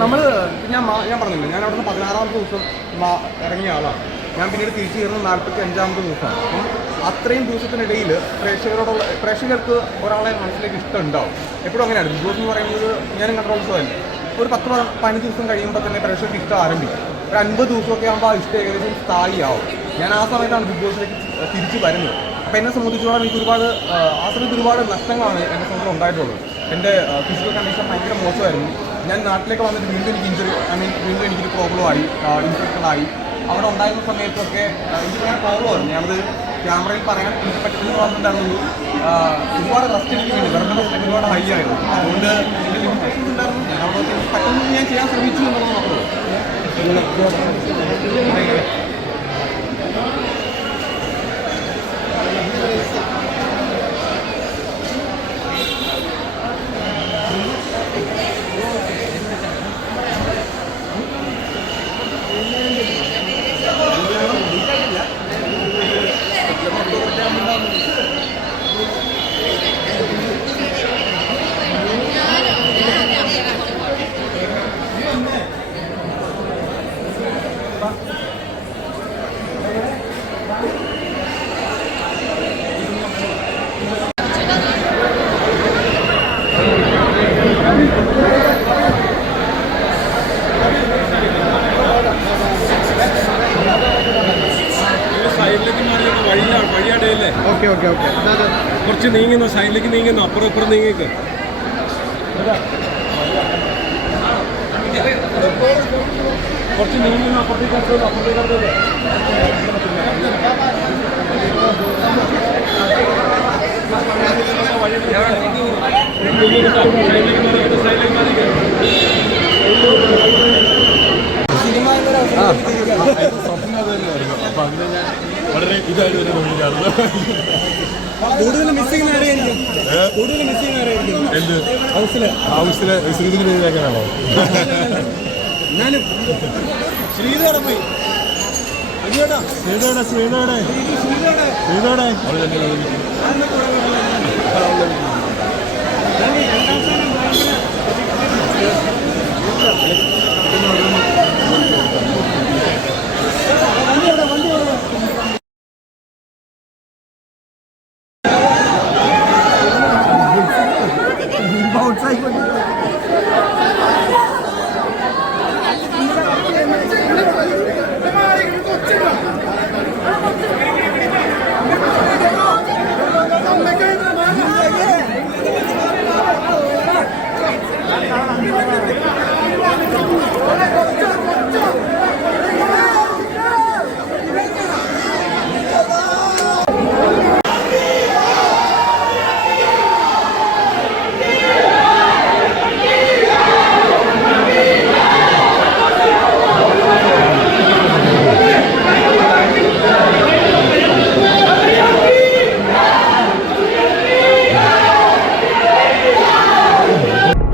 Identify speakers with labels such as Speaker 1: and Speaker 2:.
Speaker 1: നമ്മൾ ഞാൻ ഞാൻ പറഞ്ഞില്ല ഞാൻ അവിടുന്ന് പതിനാറാമത്തെ ദിവസം ഇറങ്ങിയ ആളാണ്. ഞാൻ പിന്നീട് തിരിച്ചു കയറുന്നത് നാൽപ്പത്തി അഞ്ചാമത്തെ ദിവസമാണ്. അപ്പം അത്രയും ദിവസത്തിനിടയിൽ പ്രേക്ഷകരോടുള്ള പ്രേക്ഷകർക്ക് ഒരാളെ മനസ്സിലേക്ക് ഇഷ്ടം ഉണ്ടാവും എപ്പോഴും അങ്ങനെയാണ്. ബിഗ് ബോസ് എന്ന് പറയുന്നത് ഞാനും കൺട്രോൾ തന്നെ ഒരു പത്ത് പതിനഞ്ച് ദിവസം കഴിയുമ്പോൾ തന്നെ പ്രേക്ഷകർക്ക് ഇഷ്ടം ആരംഭിക്കും. ഒരു അൻപത് ദിവസമൊക്കെ ആകുമ്പോൾ ആ ഇഷ്ടം ഏകദേശം സ്ഥായിയാവും. ഞാൻ ആ സമയത്താണ് ബിഗ് ബോസിലേക്ക് തിരിച്ചു വരുന്നത്. അപ്പോൾ എന്നെ സംബന്ധിച്ചോളം എനിക്ക് ഒരുപാട് ആ, സമയത്ത് ഒരുപാട് നഷ്ടങ്ങളാണ് എന്റെ സ്വന്തം ഉണ്ടായിട്ടുള്ളത്. എന്റെ ഫിസിക്കൽ കണ്ടീഷൻ ഭയങ്കര മോശമായിരുന്നു. ഞാൻ നാട്ടിലേക്ക് വന്നിട്ട് വീണ്ടും എനിക്ക് ഇഞ്ചുറി ഐ മീൻ വീണ്ടും എനിക്കൊരു പ്രോബ്ലം ആയി ഇൻഫെക്ഷൻ ആയി. അവിടെ ഉണ്ടായിരുന്ന സമയത്തൊക്കെ എനിക്ക് ഞാൻ പ്രോബ്ലമായിരുന്നു ഞാനത് ക്യാമറയിൽ പറയാൻ എനിക്ക് പറ്റുന്ന പറഞ്ഞിട്ടുണ്ടായിരുന്നു ഒരുപാട് റെസ്റ്റ് എനിക്ക് വേണ്ടി വെറുതെ റെസ്റ്റ് ഒരുപാട് ഹൈ ആയിരുന്നു. അതുകൊണ്ട് എന്റെ ലിമിറ്റേഷൻസ് ഉണ്ടായിരുന്നു. ഞാൻ അവിടെ പെട്ടെന്ന് പറ്റുന്നത് ഞാൻ ചെയ്യാൻ ശ്രമിച്ചു എന്നുള്ളത് മാത്രമേ ഓക്കെ ഓക്കെ ഓക്കെ.
Speaker 2: കുറച്ച് നീങ്ങുന്നു സൈഡിലേക്ക് നീങ്ങുന്നു അപ്പുറം ഇപ്പുറം നീങ്ങിക്ക്. കുറച്ച് നീങ്ങുന്നു അപ്പുറത്തേക്ക് അടുത്തത് അപ്പുറത്തേക്ക് അടുത്തത് വളരെ ഇതായിട്ട് തന്നെ
Speaker 1: കൂടുതൽ മിസ്സിംഗ് ആരെയായിരിക്കും കൂടുതൽ മിസ്സിംഗ് ആരെയായിരിക്കും
Speaker 2: എന്ത്?
Speaker 1: ഹൗസിൽ.
Speaker 2: ഹൗസിലെ. ശ്രീതിന് പേരിലേക്കാണോ
Speaker 1: എന്നാലും ശ്രീധോടെ പോയി? അയ്യോട്ടാ
Speaker 2: ശ്രീതോടെ ശ്രീതോടെ ശ്രീതോടെ 把我过去